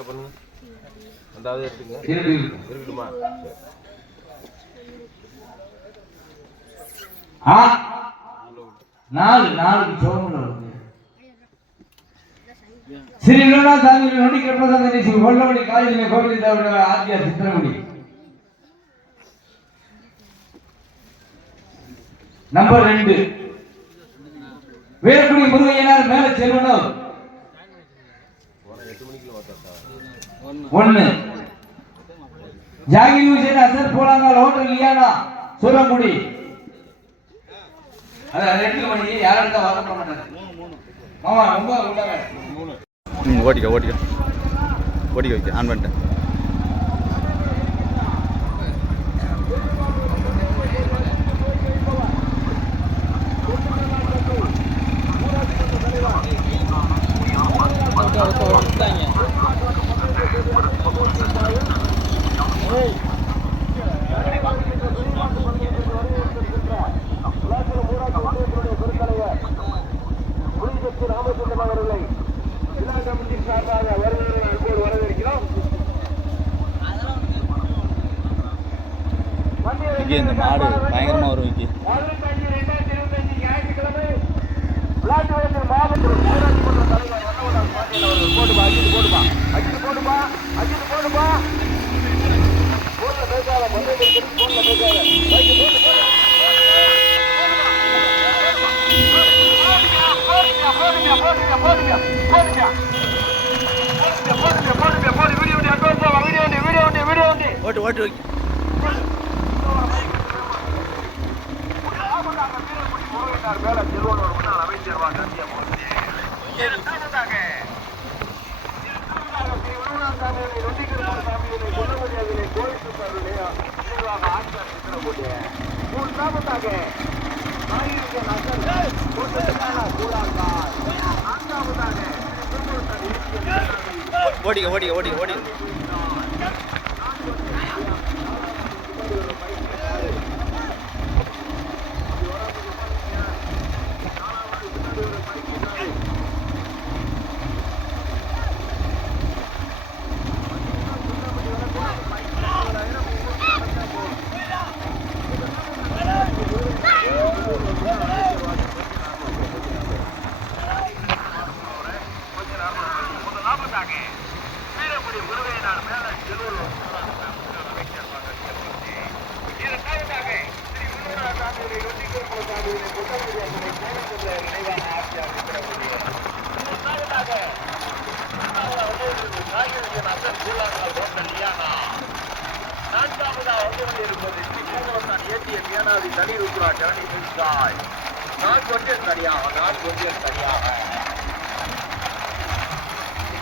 Checkup பண்ணுங்க. அதாவது எடுத்துங்க. இருக்கட்டுமா? நாலு சோழ ஸ்ரீ லோகநாதசாமி நொடிக்கிற பிரசாத கொல்லமணி காலேஜில் கோவில் ஆர்ஜிஆர் சித்திரங்குடி நம்பர் 2 வேர்க்குடி முருகையனார் மேல செல்வனூர் 1 ஜாகிர் ஹுசேன் அசர் போலாங்கால் ஹோட்டல் லியானா சூரங்குடி அத 2 மணி யாரும் தான் வர மாட்டாங்க மாமா ரொம்ப உள்ளாங்க ஓடிக்க வைக்க ஆன் பண்ணிட்டேன். இந்த மாடு பயங்கரமா வரும் விக்கி. ஓட்டு மேல திருவள்ளூர் முன்னாள் அமைச்சர் ஓடி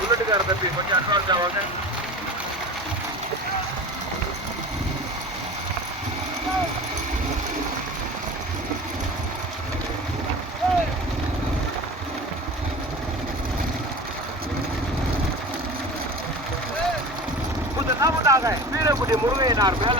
புல்லட்டுக்கார தம்பி கொஞ்சம் அட்வான்ஸ் ஆவாங்க. வீரக்குடி முருகையனார் மேல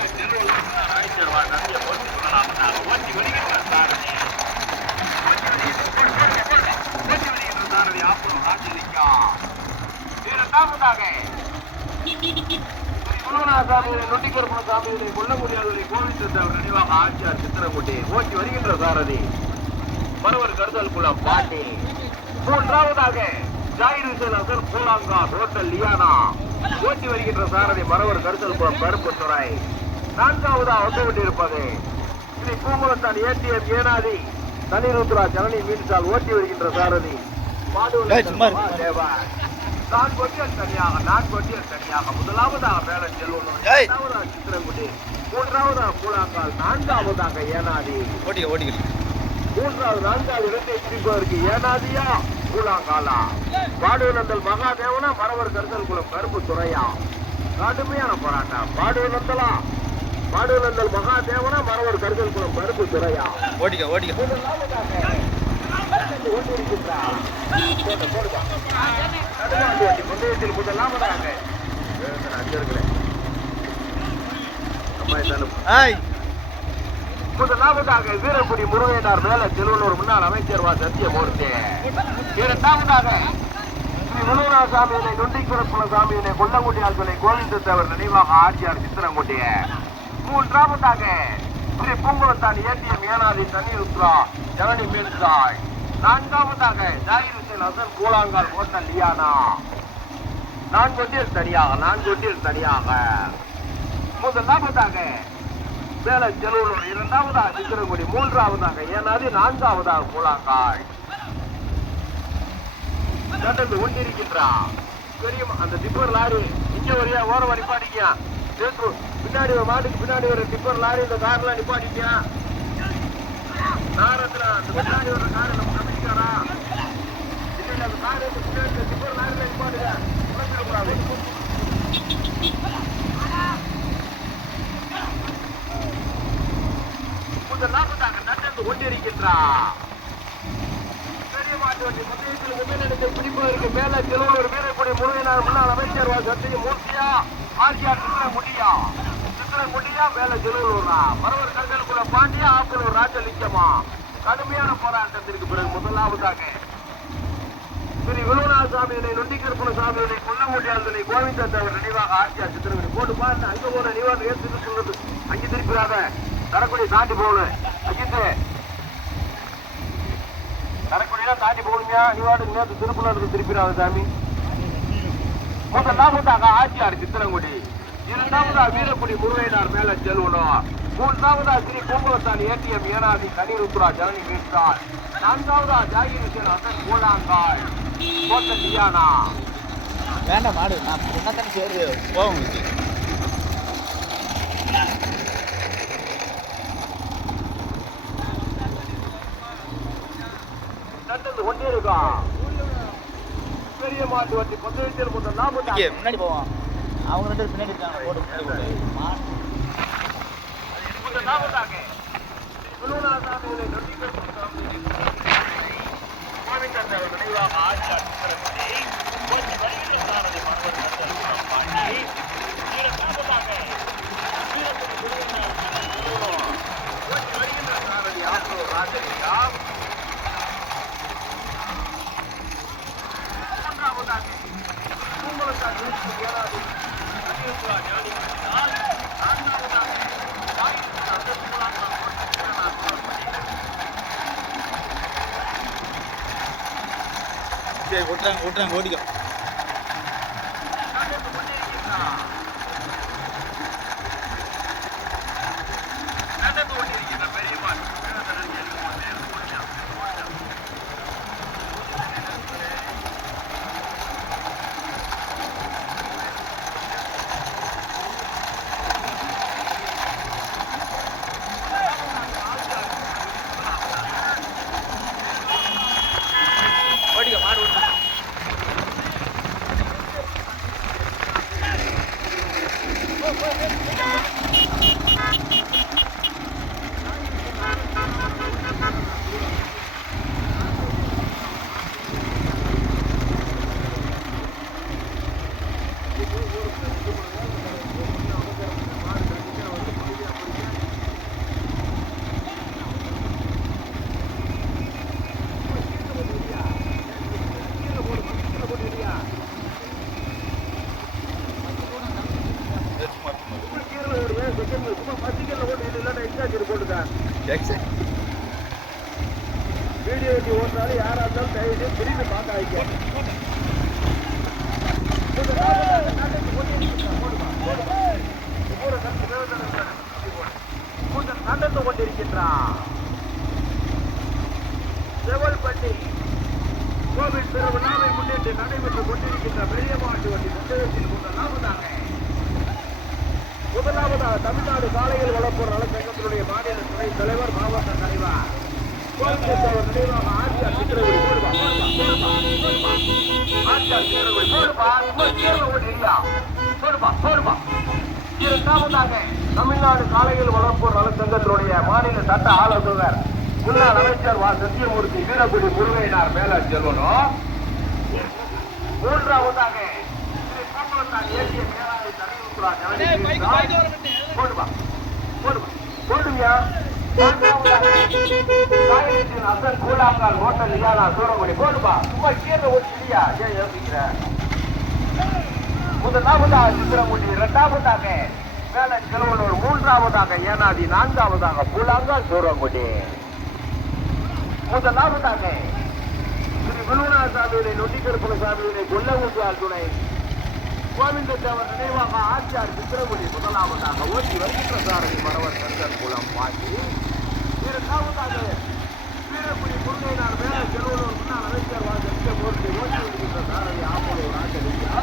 நினைவாக ஆட்சியார் சித்திரக்குடி ஓட்டி வருகின்ற சாரதி மறுவர் கருதல் குளம் பாண்டி. 3வது ஜாகிர் ஹுசேன் அசர் போலாங்கா ஹோட்டல் லியானா ஓட்டி வருகின்ற சாரதி மறுவர் கருதல் குளம் கருப்பு துறை. 4வது வந்து கொண்டிருப்பது இனி பூங்குளத்தான் ஏடிஎம் ஏனாதி தனிருத்ரா ஜனனி மீன்சால் ஓட்டி வருகின்ற சாரதி நான் கொட்டியல் தனியாக முதலாவதாக மேலன் செல்வன், 2வது சித்திரங்குடி, 3வது பூலாங்கால், 4வதாக ஏனாதி. 3வது 4வது இடத்தை பிடிப்பதற்கு ஏனாதியா பூலாங்காலா பாடுவனந்தல் மகாதேவனா மரவர் கருதல் குளம் கருப்பு துறையா. கடுமையான போராட்டம். பாடுவனந்தல் மகாதேவனா மரவர் கருதல் குளம் கருப்பு துறையா. முதலாவதாக வீரக்குடி முருகையனார் மேல திருவள்ளூர் முன்னாள் அமைச்சர் சத்தியமூர்த்தி. 2வதாக சாமியினை நொண்டிக்குளப்புல சாமியினை கொல்லங்குடி ஆட்களை கோவிந்த தேவர் நினைவாக ஆட்சியார் சித்திரங்குட்டிய மூன்றாவதாக ஸ்ரீ பூங்குளத்தான் ஏடிஎம் ஏனாதி தண்ணீர் உத்ரா ஜனனி மேல்சாய் நான்காவதாக ஜாகிர் ஹுசேன் ஹசன் கூழாங்கால் ஹோட்டல் லியானா நான்கொண்டில் தனியாக முதலாவதாக மேல செலூர் இரண்டாவதாக சித்திரங்குடி மூன்றாவதாக ஏனாதி நான்காவதாக கூழாங்காய் நடந்து கொண்டிருக்கின்றான் பெரிய அந்த டிப்பர் லாரி இங்க வரையா ஓரம் நிப்பாட்டிக்கியா பின்னாடி ஒரு மாட்டுக்கு பின்னாடி ஒரு டிப்பர் லாரி இந்த கார்ல நிப்பாட்டிக்கியா காரத்துல அந்த பின்னாடி ஒரு கார் நம்ம கமிட்டிக்காரா இல்ல அந்த கார் பின்னாடி டிப்பர் லாரில நிப்பாட்டுங்க உழைச்சிடக்கூடாது முதலாவதாக நடந்து கொண்டிருக்கின்றான் பிடிப்பதற்கு மேல திருவள்ளூர் வீரக்குடி முருகனார் முன்னாள் அமைச்சர் சத்திய மூர்த்தியா ஆர்ஜிஆர் சித்திரங்குடியா மேல திருவள்ளூரா பரவர் கங்கல்குள்ள பாண்டியா ஆப்பலூர் ராஜலிங்கமா கடுமையான போராட்டத்திற்கு பிறகு முதலாவதாக ஸ்ரீ விழுவநாத சாமியினை நொண்டிக்கருப்பண சாமியினை கொல்லமுடியாதனை கோவிந்த தேவர் நினைவாக ஆர்ஜிஆர் சித்திரங்குடி போட்டு பார்த்து அங்க போன நிவாரணம் ஏற்று சொல்றது அங்கே திருப்பிடாத தரக்குடி தாண்டி போகணும் அஜித்து தரக்குடியெல்லாம் தாண்டி போடுங்க நீவாடு நேற்று திருப்பூர் திருப்பிடாத சாமி முதலாவதாக ஆட்சியார் சித்திரங்குடி இரண்டாவதாக வீரக்குடி முருகையனார் மேல செல்வனும் மூன்றாவதாக ஸ்ரீ பூங்குளத்தான் ஏடிஎம் ஏனாதி தண்ணீர் உத்ரா ஜனனி மீட்சால் நான்காவதா ஜாகிர் ஹுசேன் ஹசன் கூழாங்காய் ஹோட்டல் லியானா வேண்டாம் மாடு நான் என்னத்தானே சேருது போவோம் நடந்து கொண்டிருக்கான் பெரிய மாட்டு வண்டி பந்தயத்தில் முன்னாடி போவோம் அவங்க ரெண்டு பின்னாடி இருக்காங்க போட்டு நினைவாக ஆட்சியார் சரி ஓட்டுறாங்க ஓடிக்கோ மாடு வீடியோ ஓட்டுறாலும் யாரா இருந்தாலும் கைது திரும்பி பார்க்க வைக்க நடந்து கொண்டிருக்கின்றான் செவல்பட்டி கோவில் திருவிழாவை முன்னிட்டு நடைபெற்றுக் கொண்டிருக்கின்ற பெரிய மாட்டு வண்டி புத்தகத்தில் முதலாவதாக தமிழ்நாடு காலையில் வளர்ப்போர் நலச்சங்கத்தினுடைய மாநில துணைத் தலைவர் மாவட்ட தலைவர் நினைவாக ஆட்சியார் சித்திரகுடி இரண்டாவதாக தமிழ்நாடு காலையில் வளர்ப்போர் நலச்சங்கத்தினுடைய மாநில சட்ட ஆலோசகர் முன்னாள் அமைச்சர் சத்தியமூர்த்தி வீரக்குடி முருகையனார் மேல செல்வனும் மூன்றாவதாக ஸ்ரீ பூங்குளத்தான் ஏசிய மேலாளர் தலைவர் போடுவியா அசல் கூழாங்கால் ஹோட்டல் லியானா சூரங்குடி போடுப்பா சும்மா கீழே ஒரு கிளியா ஏன் யோசிக்கிற முதலாவதாக சித்திரங்குடி இரண்டாவதாக மேல கிழவனூர் மூன்றாவதாக ஏனாதி நான்காவதாக கூழாங்கால் சூரங்குடி முதலாவதாக ஸ்ரீ விழுவனார் சாமியுடைய நொட்டிக்கருப்பன சாமியுடைய கொல்லங்குடியால் துணை கோவிந்த தேவர் நினைவாக ஆச்சார் சித்திரங்குடி முதலாவதாக ஓட்டி வருகின்ற சாரதி மரவர் கருதல் குளம் பாட்டி இரண்டாவதாக வீரக்குடி முருகையினார் மேல செல்வனூர் முன்னாள் அமைச்சர் வாழ்க்கை ஓட்டி வருகின்ற சாரதி ஆப்பலூர் ராஜலிங்கா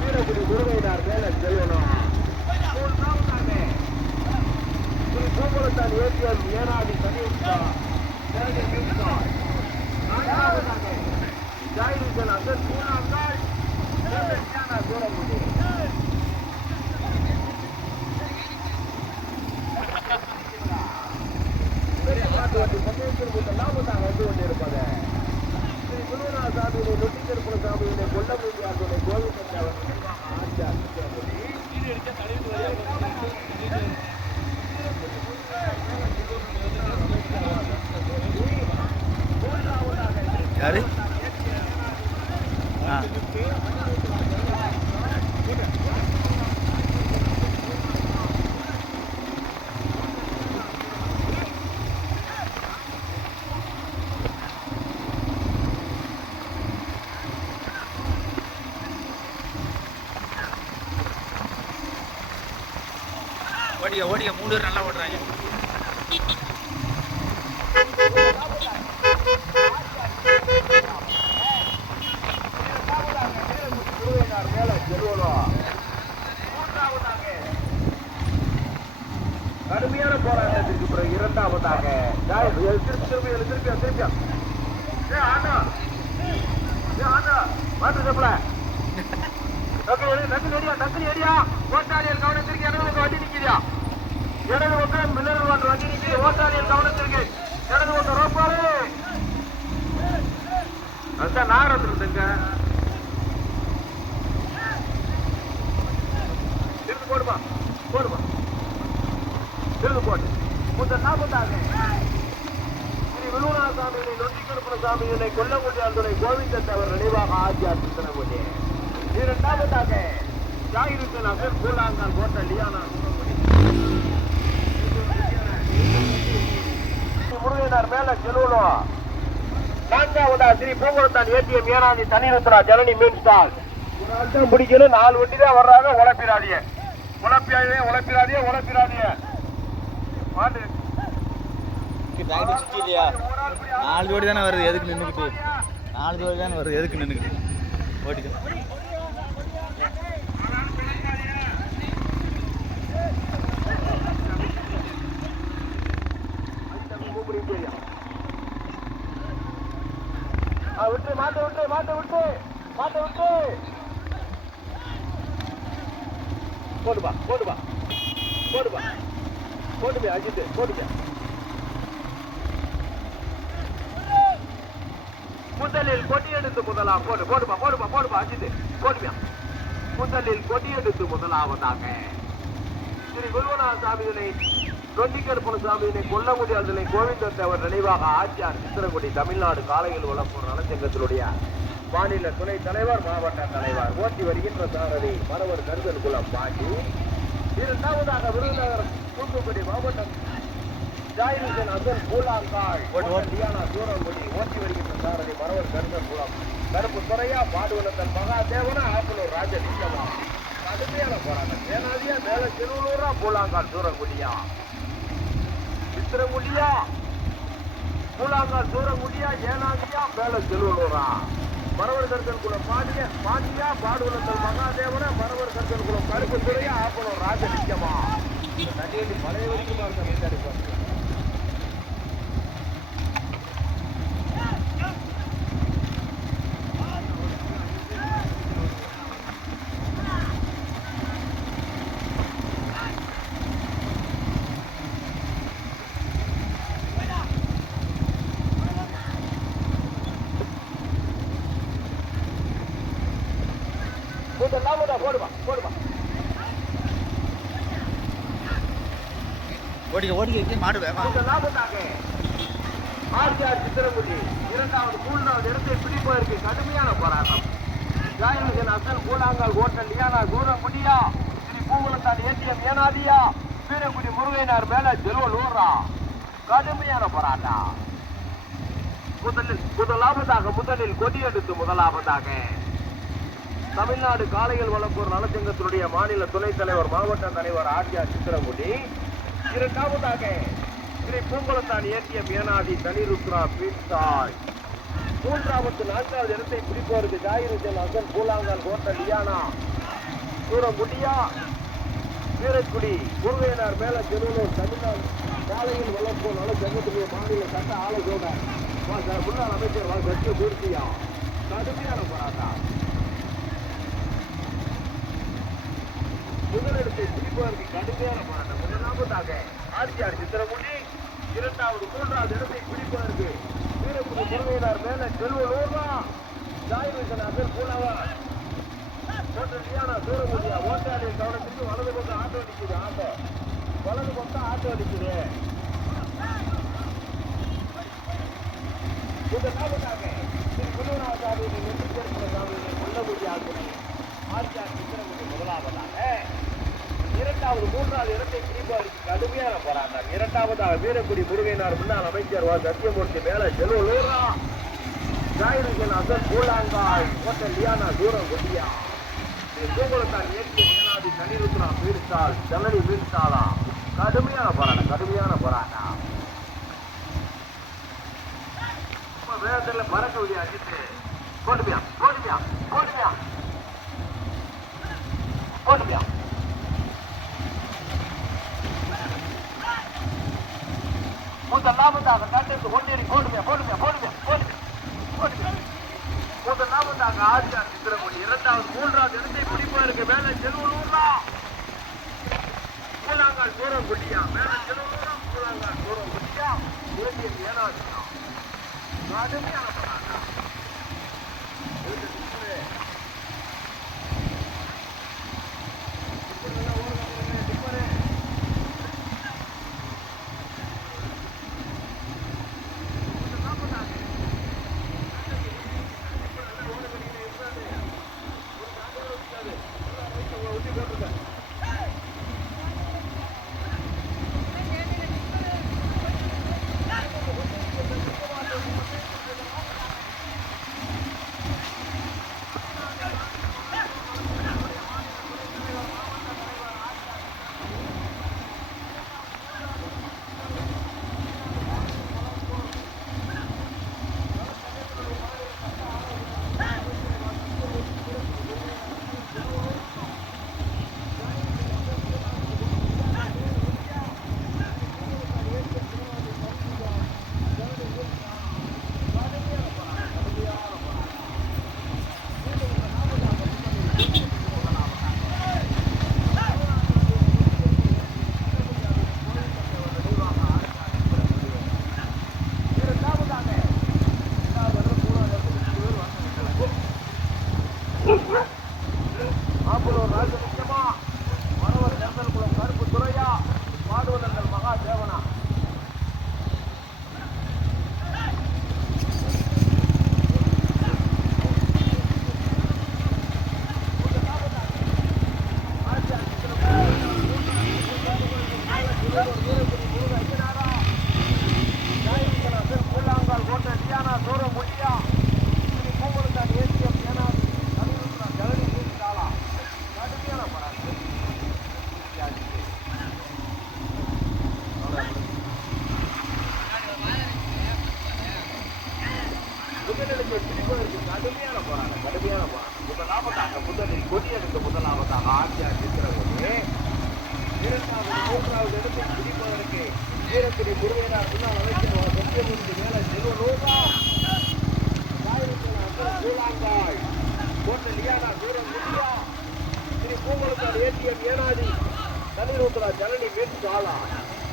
வீரக்குடி முருகையினார் மேல செல்வனும் பூங்குளத்தான் ஏடிஎம் ஏனாதி சனியுக்தா ஜாயிரிசன் அசல் மூணாந்தாள் சூரங்குடி லாபத்தாக வந்து கொண்டிருப்பது ஸ்ரீ குருநாத சாமியுடைய நொட்டிக்கருப்பண சாமியுடைய கொல்லமுடியாருடைய கோவிந்தர் ஆச்சார் யாரு ஓடிய ஓடிய 3 பேர் நல்லா ஓடுறாங்க. கடுமையான போராட்டத்திற்கு பிறகு இரண்டாவதாக ஓட்டாளியல் கவனத்திற்கு இடது பக்கம் வண்டி நிற்கிறியா? இடது பக்கம் மில்லர் வாட்டர் வண்டி நிற்கிது. ஓட்டாளியல் கவனத்திற்கு இடது பக்கம் ரோப்பாரு அதுதான் நாகரத்தில் இருந்துங்க. இருந்து போடுமா போடுமா இருந்து போட்டு முதல் நாற்பதாக ஸ்ரீ விழுவனார் சாமியினை நொட்டிக்கருப்பண சாமியினை கொல்லங்குடியார் கோவிந்தன் அவர் நினைவாக ஆச்சியார் சித்தனங்குடி. இரண்டாவதாக ஜாயிரிசன் அசல் கூழாங்கால் ஹோட்டல் லியானா முருகையினார் மேல செல்வனும். நான்காவதா ஸ்ரீ பூங்குளத்தான் ஏடிஎம் ஏனாதி தனிரத்னா ஜனனி மீன் ஸ்டால். பிடிக்கணும் 4 வண்டி தான் வர்றாங்க. உழைப்பிராதிய மாட்டு 4 ஜோடி தானே வருது. எதுக்கு நின்றுக்கிட்டு 4 ஜோடி தானே வருது. எதுக்கு நின்றுக்கிட்டு ஓடிக்க. விட்டு மாட்ட விட்டு போடுப்பா போடுப்பா போடுப்பா போடுமே அஜித் போடுங்க. முதலில் கொடியெடுத்து முதலாம் போடுப்பா போடுப்பா போடுப்பா அஜித் போடுவியா. முதலில் கொடியெடுத்து முதலாவதாக ஸ்ரீ குருவநாசாமியினை நொண்டிக்கருப்பணசாமியினை கொல்ல முடியாதனை கோவிந்தத்தை அவர் நினைவாக ஆட்சியார் சித்திரக்குடி தமிழ்நாடு காலையில் வளர்ப்போர் நலச்சங்கத்தினுடைய மாநில துணைத் தலைவர் மாவட்ட தலைவர் ஓட்டி வருகின்ற சாரதி மரவர் கருதல் குளம் பாண்டி. இரண்டாவதாக விருதுநகர் தூத்துக்குடி மாவட்டம் ஜாயிரிசன் அசன் கூலாங்கால் டியானா சூரங்குடி ஓட்டி வருகின்ற சாரதி மரவர் கருதல் குளம் கருப்பு துறையா பாடுவனத்தன் மகாதேவனா ஆப்பனூர் ராஜலிங்கமா. கடுமையான போராட்டம் ஏனாதியா மேல திருவள்ளூரா கூலாங்கால் சூரங்குடியா சித்திரங்குடியா கூலாங்கால் சூரங்குடியா ஏனாதியா மேல திருவள்ளூரா மரவர் கருதல் குளம் பாண்டியா பாடுவனத்தன் மகாதேவனா மரவர் கருதல் குளம் கருப்பு துறையா ஆப்பனூர் ராஜலிங்கமா. தண்ணி பழைய வரைக்கும் பார்க்க ஓடிக்க மாடு வேகம். ஆர்ஜிஆர் சித்திரங்குடி இரண்டாவது மூன்றாவது இடத்தை பிடிப்பதற்கு கடுமையான போராட்டம். ஜாயிரன் அசல் கூலாங்கால் ஹோட்டல் லியானா சூரங்குடியா ஸ்ரீ பூங்குளத்தான் ஏடிஎம் ஏனாதியா வீரங்குடி முருகையனார் மேல செல்வலூரா. கடுமையான போராட்டம். முதலில் கொடியெடுத்து முதலாவதாக தமிழ்நாடு காலையில் வளர்ப்போர் நலச்சங்கத்தினுடைய மாநில துணைத் தலைவர் மாவட்ட தலைவர் ஆர்ஜிஆர் சித்திரங்குடி. இரண்டாவதாக ஸ்ரீ பூங்குளத்தான் ஏடிஎம் ஏனாதி தனிருத்ரா பீட்சாய். மூன்றாவது நான்காவது இடத்தை பிடிப்பவருக்கு ஜாயிரன் அசன் கூலாங்கால் ஹோட்டல் லியானா சூரங்குடியா வீரக்குடி முருகையனார் மேல செல்வலூர் தமிழ்நாடு காலையில் வளர்ப்போர் நலச்சங்கத்தினுடைய மாநில சட்ட ஆலோசனை முன்னாள் அமைச்சர் சத்திய மூர்த்தியா. கடுமையான போராட்டம். முதலிடத்தை பிடிப்பதற்கு கடுமையான போராட்டம். முதலாவதாக ஆர்ஜிஆர் சித்திரங்குடி. இரண்டாவது மூன்றாவது இடத்தை பிடிப்பதற்கு வீரக்குடி முருகையனார் மேல செல்வலூர்வா ஜாயிரன் அசல் கூலாவா ஹோட்டல் லியானா சூரங்குடியா. ஓட்டாளியின் கவனத்திற்கு வலது பக்கம் ஆட்டோ அடிக்குது. வலது பக்கம் ஆட்டோ அடிக்குது. முதலாவதாக ஸ்ரீ குருவநாசாமியை நெல்லிக்கருப்பணசாமியை கொல்லக்குடி ஆசிரியர் ஆர்ஜிஆர் சித்திரங்குடி முதலாவதாக. இரண்டாவது மூன்றாவது இடத்தை பிடிப்பதற்கு கடுமையான போராட்டம். இரண்டாவதாக வீரக்குடி முருகையனார் முன்னாள் அமைச்சர் சத்தியமூர்த்தி மேல செல்வலூரா ஜாயிரன் அசன் கூலாங்கால் ஹோட்டல் லியானா சூரங்குடியா பூங்குளத்தான் ஏற்றிய மேலாதி தனிருத்ரா பீடித்தால் ஜல்லடி பீடித்தாளா. கடுமையான போராட்டம். வேகத்துல பறக்க அடித்து போடுவியா. முதலாவதாக கட்டத்து கொண்டேறி முதலாவதாக ஆர்ஜிஆர் சித்திரங்குடி. இரண்டாவது மூன்றாவது இடத்தை பிடிப்பதற்கு மேல செல்வலூரா கூலாங்கால் சூரங்குடியா மேல செல்வலூரா கூலாங்கால் சூரங்குடியா ஏடிஎம் ஏனாதியா. கடுமையான போராட்டம். பிடிப்பதற்கு கடுமையான போராட்டம் முதலாவதாக முதலில் கொடியெடுக்க முதலாவதாக ஆட்சியார் சித்திரகோடி இரண்டாவது மூன்றாவது இடத்தை பிடிப்பதற்கு வீரக்குடி முருகையனார் முன்னாள் அமைச்சர் சத்தியமூர்த்தி மேல செல்வலோகா கூழாங்காய் கோட்டை லியானா தூரம் முடியா ஸ்ரீ பூங்கலத்தார் ஏடிஎம் ஏனாதி தனிரூத்தலா ஜனனி மீன் சாலா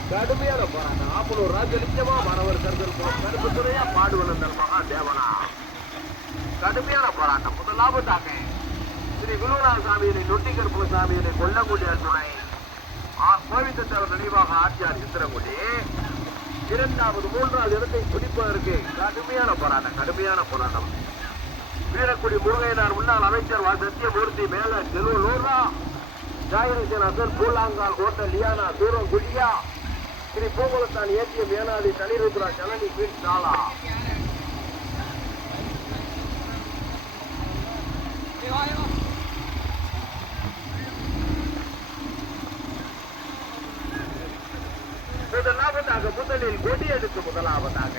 கடுமையான போராட்டம் ஆப்பலூர் ராஜலிங்கமா மரவர் கருதல் கருப்பு துறையா பாடுவனந்தல் மகா தேவனா கடுமையான போராட்டம் முதலாவதாக ஸ்ரீ விழுவராஜ சாமியினை நொட்டிகற்புல சாமியினை கொல்லங்குடி துணை கோவிந்தத்தேவர் நினைவாக ஆட்சியார் சித்திரங்குடி இரண்டாவது மூன்றாவது இடத்தை பிடிப்பதற்கு கடுமையான போராட்டம் வீரக்குடி முருகையனார் முன்னாள் அமைச்சர் சத்தியமூர்த்தி மேல செல்வலூரா ஜாயிரசன் அசன் பூலாங்கால் கோட்டை லியானா தூரம் குடியா ஸ்ரீ பூங்குளத்தான் ஏடிஎம் ஏனாதி தனிருத்ரா ஜனனி மீன் சாலா முதலாவதாக முதலில் கொடியெடுத்து முதலாவதாக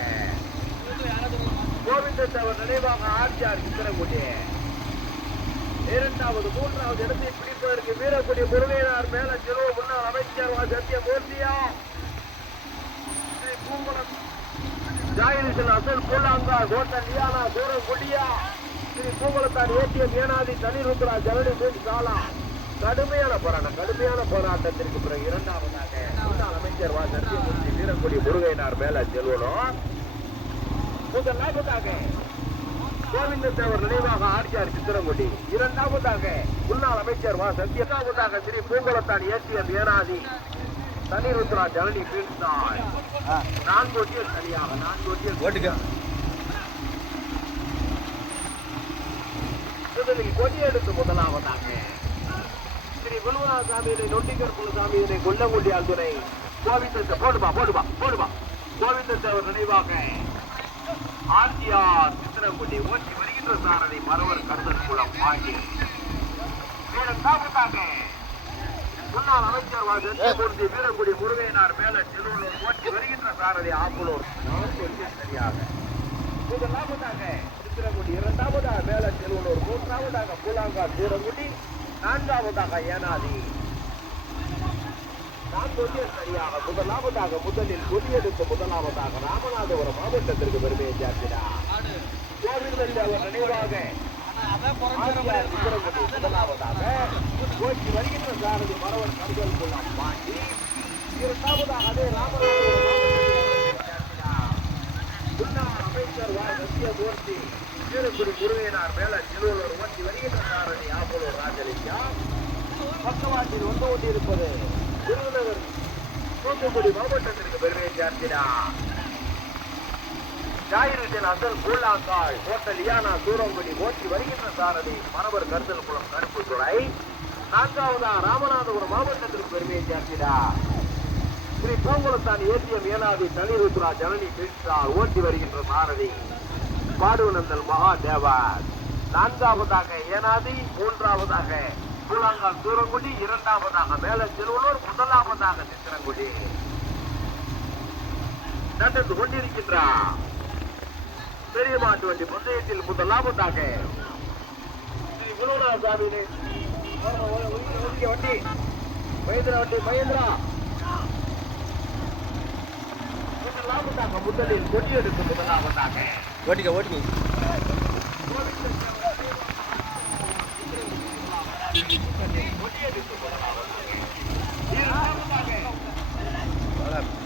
கோவிந்தத்தேவர் நினைவாக ஆட்சியார் சித்திரங்குடி இரண்டாவது மூன்றாவது இடத்தை பிடிப்பதற்கு வீரக்குடி முருகையனார் மேல செல்வ முன்னாள் அமைச்சர் சத்தியமூர்த்தியா ஸ்ரீ பூங்குளம் ஜாயிரசன் அசல் பூலாங்கா கோட்டை லியானா தூரம் குடியா ஸ்ரீ பூங்குளத்தார் ஏடிஎம் ஏனாதி தனிருத்ரா ஜனனி மீன் சாலா கடுமையான போராட்டத்திற்கு பிறகு இரண்டாவதாக முன்னாள் அமைச்சர் சத்தியமூர்த்தி வீரக்குடி முருகையனார் மேல செல்வனும் முதலாவதாக கோவிந்தத்தேவர் நினைவாக ஆட்சியார் சித்திரங்குடி இரண்டாவதாக முன்னாள் அமைச்சர் சத்தியமாக ஸ்ரீ பூங்குளத்தான் ஏடிஎம் ஏனாதி தனிருத்ரா ஜனனி மீன் சால் 4 ஒட்டியல் சரியாக 4 ஒட்டியல் முதலில் கொடியெடுத்து முதலாவதாக ஸ்ரீ விழுவராஜ சாமியினை நொட்டிகற்புல சாமியினை கொல்லங்குடியால் துணை கோவிந்தத்தேவர் நினைவாக ஆட்சியார் சித்திரங்குடி ஓட்டி வருகின்ற சாரதி மரவர் கருதல் குளம் பாண்டியன் இரண்டாவதாக முன்னாள் அமைச்சர் சத்தியமூர்த்தி வீரக்குடி முருகையனார் மேல செல்வலூர் ஓட்டி வருகின்ற சாரதி ஆப்பலூர் சரியாக முதலாவதாக சித்திரங்குடி இரண்டாவதாக மேல செல்வலூர் மூன்றாவதாக பூலாங்கார் தூரங்குடி நான்காவதாக ஏனாதி 4 சரியாக முதலாவதாக முதலில் கொடியெடுத்து முதலாவதாக ராமநாதபுரம் மாவட்டத்திற்கு பெருமையை சேர்க்கிறார் கோவிந்தத்தேவர் நினைவாக முதலாவதாக கோச்சி வருகின்ற சாரதி மரவர் கருதல் குளம் பாண்டி இரண்டாவதாக அதே ராமநாதபுரம் அமைச்சர் சத்தியமூர்த்தி வீரக்குடி முருகையனார் மேல செல்வலூர் ஓட்டி வருகின்ற சாரதி ஆப்பலூர் ராஜலிங்கா பக்கவாட்டில் வந்து கொண்டிருப்பது விருதுநகர் தூத்துக்குடி மாவட்டத்திற்கு பெருமையை சேர்க்கிறார் ஜாயிரசன் அசல் பூலாங்கால் கோட்டை லியானா தூரங்குடி ஓட்டி வருகின்ற சாரதி மரவர் கருதல் குளம் கருப்பு துறை நான்காவதா ராமநாதபுரம் மாவட்டத்திற்கு பெருமையை சேர்க்கிறார் ஸ்ரீ பூங்குளத்தான் ஏடிஎம் ஏனாதி தனிருத்ரா ஜனனி மீன் சால் ஓட்டி வருகின்ற சாரதி பாடுவனந்தல் மகா தேவர் நான்காவதாக ஏனாதி மூன்றாவதாக பூலாங்கால் தூரங்குடி இரண்டாவதாக மேல செல்வலூர் முதலாவதாக சித்திரங்குடி நடந்து கொண்டிருக்கின்றார் பெரிய மாட்டு வண்டி பந்தயத்தில் முதலாவதாக ஸ்ரீ விழுவராஜ சாமியினை வண்டி மகேந்திரா முதலாவதாக முதலில் கொடியெடுத்து முதலாவதாக ஓட்டிக்க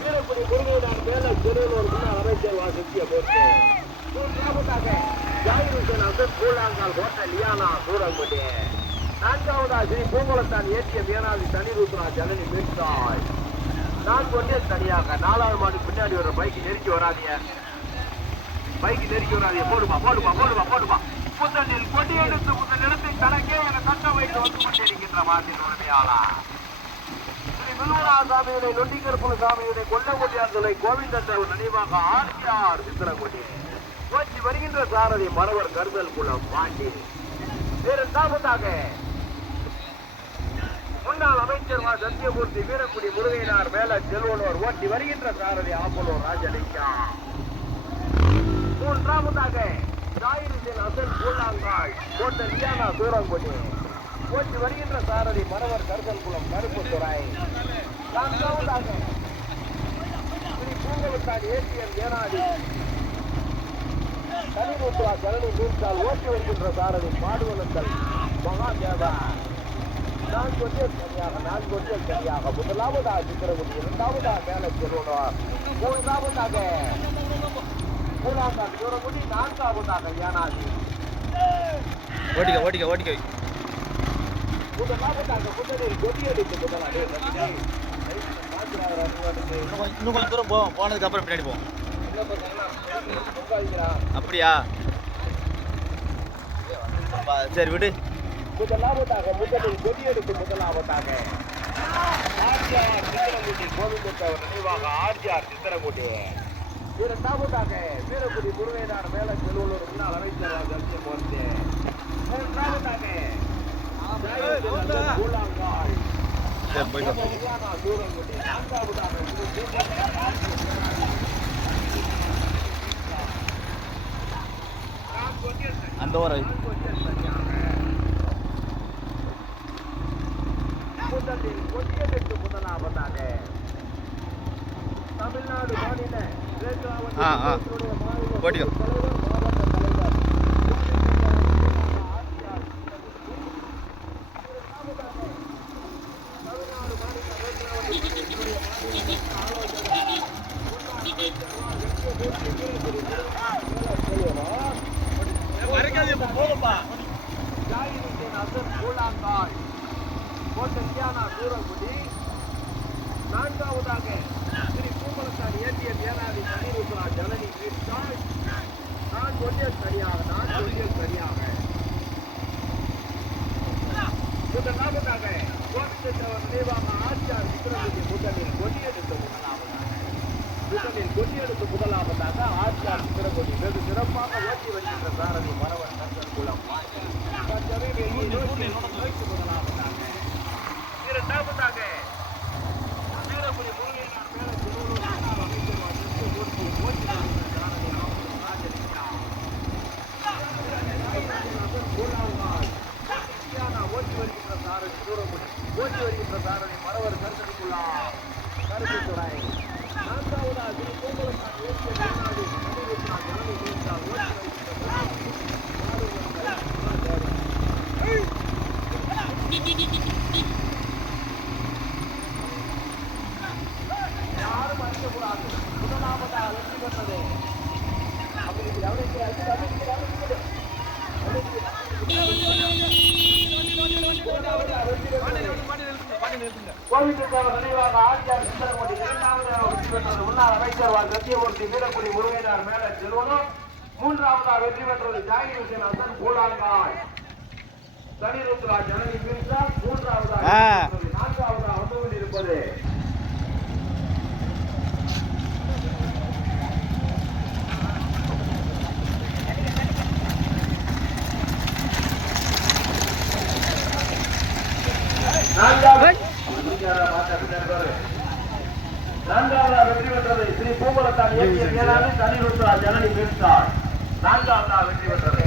வீரக்குடி முருகையனார் மேல செல்வலூர் முன்னாள் அமைச்சர் சத்தியமூர்த்தி மூன்றாவதாக ஜாயிரசன் அசன் பூலாங்கால் கோட்டை லியானா தூரங்குடி நான்காவதாக ஸ்ரீ பூங்குளத்தான் ஏடிஎம் ஏனாதி தனிருத்ரா ஜனனி மீன் சால் 4 ஒட்டியல் தனியாக 4வது மாடு பின்னாடி வர பைக்கு நெருக்கி வராதிய போடுமா முதலில் கொடியெடுத்து முதலிடத்தை தனக்கே என கட்ட வைத்து வந்து கொண்டிருக்கின்ற மாட்டின் உரிமையாளர் ஸ்ரீ விழுவராஜ சாமியுடைய நொட்டிகற்புல சாமியுடைய கொல்லங்குடியார்களை கோவிந்தத்தேவர் நினைவாக ஆட்சியார் சித்திரங்குடி ஓட்டி வருகின்ற சாரதி மரவர் கருதல் குளம் பாண்டி இரண்டாவதாக முன்னாள் அமைச்சர் சத்தியமூர்த்தி வீரக்குடி முருகையனார் மேல செல்வனோர் ஓட்டி வருகின்ற சாரதி ஆப்பலூர் ராஜலிங்கா மூன்றாவதாக ஜாயிரின் அசல் பூலாங்காய் கோட்டை லியானா சூரங்கோட்டை ஓட்டி வருகின்ற சாரதி மரவர் கருதல் குளம் கருப்புத்துறை நான்காவதாக ஸ்ரீ பூங்கலுக்கான் ஏசிஎம் ஏனாடி கனிமுத்துவா கரணி மீன்சால் ஓட்டி வருகின்ற சாரதி பாடுவனங்கள் மகாதேவா நான்கு சரியாக முதலாவதாக சித்திரகுடி இரண்டாவதாக மேல செல்வனார் மூன்றாவதாக மூணாவதாக சூரங்குடி நான்காவதாக ஏனாதி ஓட்டிக்க முதலாவதாக முதலில் கொடியடித்து முதலாளி இன்னும் கொஞ்சம் தூரம் போவோம், போனதுக்கு அப்புறம் பின்னாடி போவோம். அப்படியா? சரி விடு. முதலாவதாக முதலில் கொடியெடுத்து முதலாவதாக கோவிந்தவர் நினைவாக ஆர்ஜிஆர் சித்திரங்குடி இரண்டாவதாக வீரகுடி முருகைனார் மேல செல்வலூர் முன்னாள் அமைச்சர் ஜல்சியம் போர்த்து மூன்றாவதாக கூழாங்காய் சூரங்குடி நான்காவதாக அந்த ஒரு முதலில் கொடியெடுத்து முதலாவதாக தமிழ்நாடு மாநில ஓட்டிக்கோ. சூரங்குடி நான்காவதாக ஸ்ரீ பூமலக்கான் ஏடிஎம் ஏனாதி கனிமுத்துவா ஜனனி மீட்சால் நான் சொல்லியது சரியாக முதலாவதாக கோவிந்தவர் நினைவாக ஆர்ஜிஆர் சித்திரகுடி முதலில் கொடியெடுத்து முதலாவதாக ஆர்ஜிஆர் சித்திரகுடி வெகு சிறப்பாக ஓட்டி வருகின்ற சாரதி மரவர் கந்தர் குளம் முதலாவதாக இரண்டாவதாக வீரகுடி முருகையனார் மேல திருவள்ளூர் அமைச்சர் ஓட்டி வருகின்ற சாரதி ராஜலிங்கா ஓட்டி வருகின்ற சாரதி சூரங்குடி ஓட்டி வருகின்ற சாரதி மரவர் கருத்துக்குள்ளா கருத்துத்துறை நான்காவதாக திரு பூங்குளத்தான் ஏற்றிய தமிழ்நாடு கனிமுத்துவா ஜனனி மீன்சால் ஓட்டி வருகின்ற யாரும் அறியக்கூடாது. முதலாவதாக வெற்றி பெற்றது கோவிந்தவர் நினைவாக ஆர்ஜிஆர் சித்திரகுடி இரண்டாவதாக வெற்றி பெற்றது முன்னாள் அமைச்சர் சத்தியமூர்த்தி வீரக்குடி முருகையனார் மேல செல்வனும் மூன்றாவதாக வெற்றி பெற்றது ஜாகிர் ஹுசேன் அசன் கூழாங்காய் கனிருத்ரா ஜனனி மீன்சால் மூன்றாவதாக நான்காவதாக வந்து கொண்டிருப்பது நான்காவதாக வெற்றி பெற்றது ஸ்ரீ பூங்குளத்தான் ஏற்றிய மேலாண்மை கனிருத்ரா ஜனனி மீன்சால் நான்காவதாக வெற்றி பெற்றது